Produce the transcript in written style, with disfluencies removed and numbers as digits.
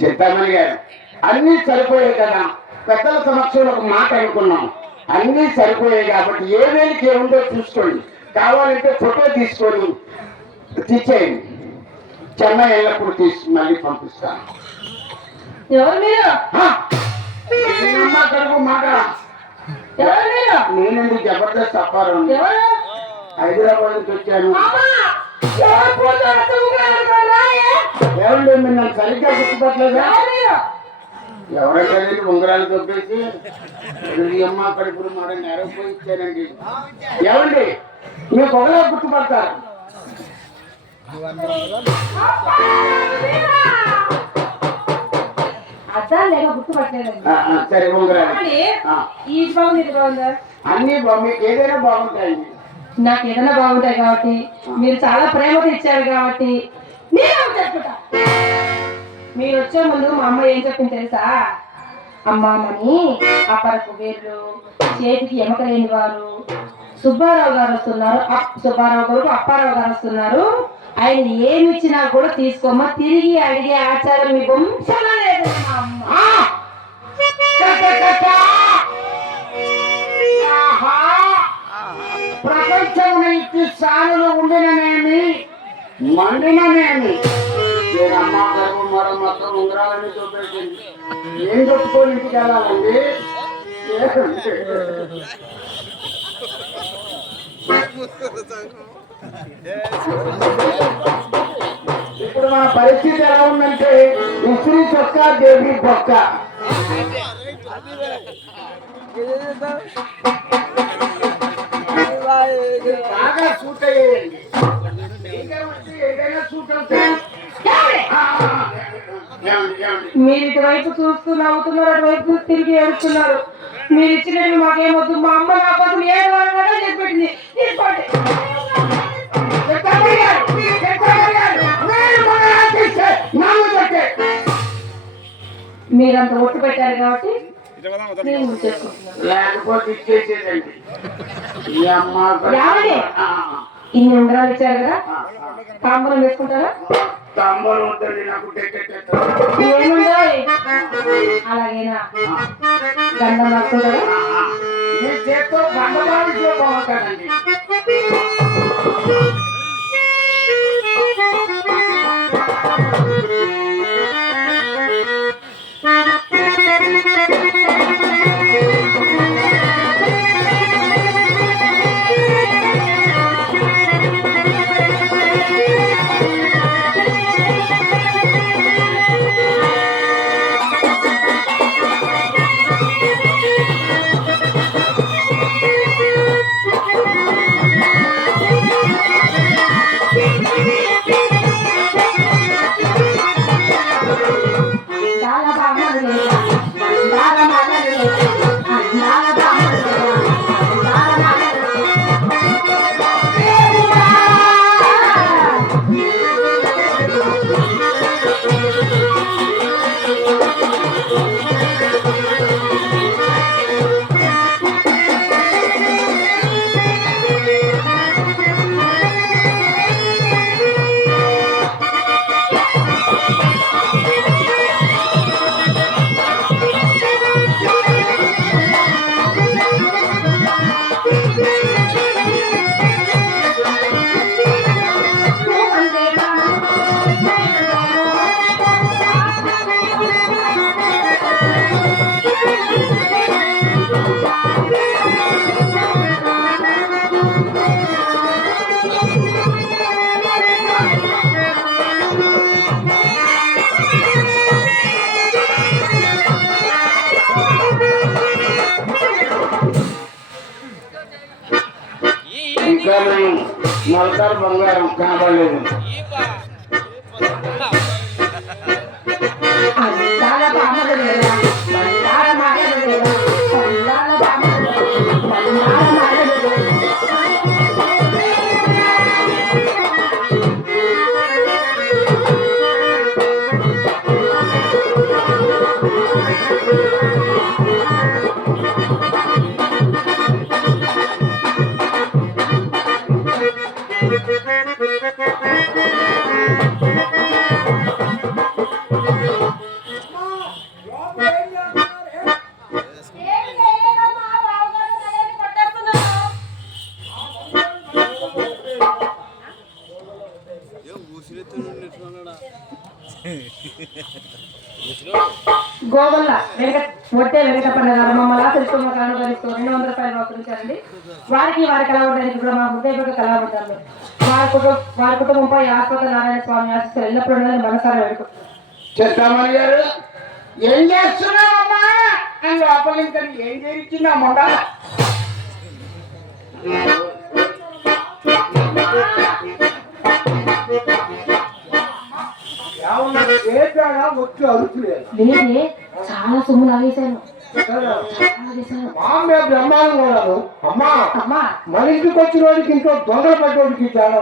చింతామణి గారు అన్నీ సరిపోయాయి కదా, పెద్దల సమక్షంలో ఒక మాట అనుకున్నాం. అన్నీ సరిపోయాయి కాబట్టి ఏ వేలికి ఏముందో చూసుకోండి, కావాలంటే ఫోటో తీసుకొని తెచ్చేయండి. చెన్నై ఎల్లప్పుడు తీసి మళ్ళీ పంపిస్తాను. ఎవరు మీరు? కడుపు మాట నేనండి జబర్దస్త్ అప్పారు, హైదరాబాద్ నుంచి వచ్చాను. ఏమండి మీరు నన్ను సరిగ్గా గుర్తుపట్టలేదా? ఎవరైతే ఉంగరాలు దొబ్బేసి అమ్మ కడుపులు మాట నేరపోయి ఇచ్చానండి. ఏమండి మీకు ఒకలా గుర్తుపడతారు. సరే ఉంగరాలు అన్ని మీకు ఏదైనా బాగుంటాయండి. నాకు ఏదైనా బాగుంటాయి కాబట్టి, మీరు చాలా ప్రేమతో ఇచ్చారు కాబట్టి మీరు వచ్చే ముందు మా అమ్మ ఏం చెప్పింది తెలుసా? అమ్మామని అప్పరకు వేళ్ళు, చేతికి ఎమకలేని వారు సుబ్బారావు గారు వస్తున్నారు, సుబ్బారావు గారు అప్పారావు గారు వస్తున్నారు, ఆయన ఏమి ఇచ్చినా కూడా తీసుకోమా, తిరిగి అడిగే ఆచారం మీ వంశంలో లేదు. మా అమ్మ ప్రపంచం ఇచ్చి సాగులు ఉండిననేమి మండిననేమి అమ్మ గర్భం మరో మొత్తం ఉంగరాలని చూపెట్టింది. ఏం చెప్పుకొని ఇంటికి వెళ్ళాలండి? ఇప్పుడు మన పరిస్థితి ఎలా ఉందంటే ఇస్త్రీ చొక్క దేవి పక్క. బాగా సూట్ అయ్యేయండి, ఏదైనా సూట్ అవుతాయి. మీరు ఇటువైపు చూస్తూ నవ్వుతున్నారు, అటువైపు తిరిగి ఏడుస్తున్నారు. మీరు ఇచ్చినట్టు మాకేమొద్దు, మా అమ్మ నా కోసం ఏ వారంగా చెప్పిపెట్టింది. మీరంత ఒట్టు పెట్టారు కాబట్టి లేకపోతే ఇచ్చేసేదండి. ఇన్ని ఉంగరాలు ఇచ్చారు కదా, తాంబూలం వేసుకుంటారా? తాంబూలం ఉంటుంది నాకు. ఏముండాలి అలాగేనా? గంధం రాసుకుంటారా? మీ చేతితో బండబావిలో బాగుంటానండి. మొలతారు బంగారం కనబడలేదు. గోవల్ల వెంకటప్పన్న గారు మమ్మల్ని ఆశిస్తున్న అనుభవిస్తూ 200 రూపాయలు పంపించారండి. వారికి వారి కళావడానికి కూడా మా హృదయపూర్వక కళావతారు. వారి కుటుంబంపై ఆస్పద నారాయణ స్వామి ఆశిస్తారు ఎల్లప్పుడూ ఉండాలని మనసారా వేడుకుంటున్నాను. చేస్తామని గారు ఏం చేస్తున్నావమ్మా అని లోపలించండి. ఏం చేయించిందా మొండ వచ్చి అరుచులేదు. లేదే చాలా సొమ్ము లాగేశాను. బ్రహ్మాండం కూడా అమ్మా అమ్మా మన ఇంటికి వచ్చిన వాడికి ఇంకో దొంగలు పడ్డోడికి చాలా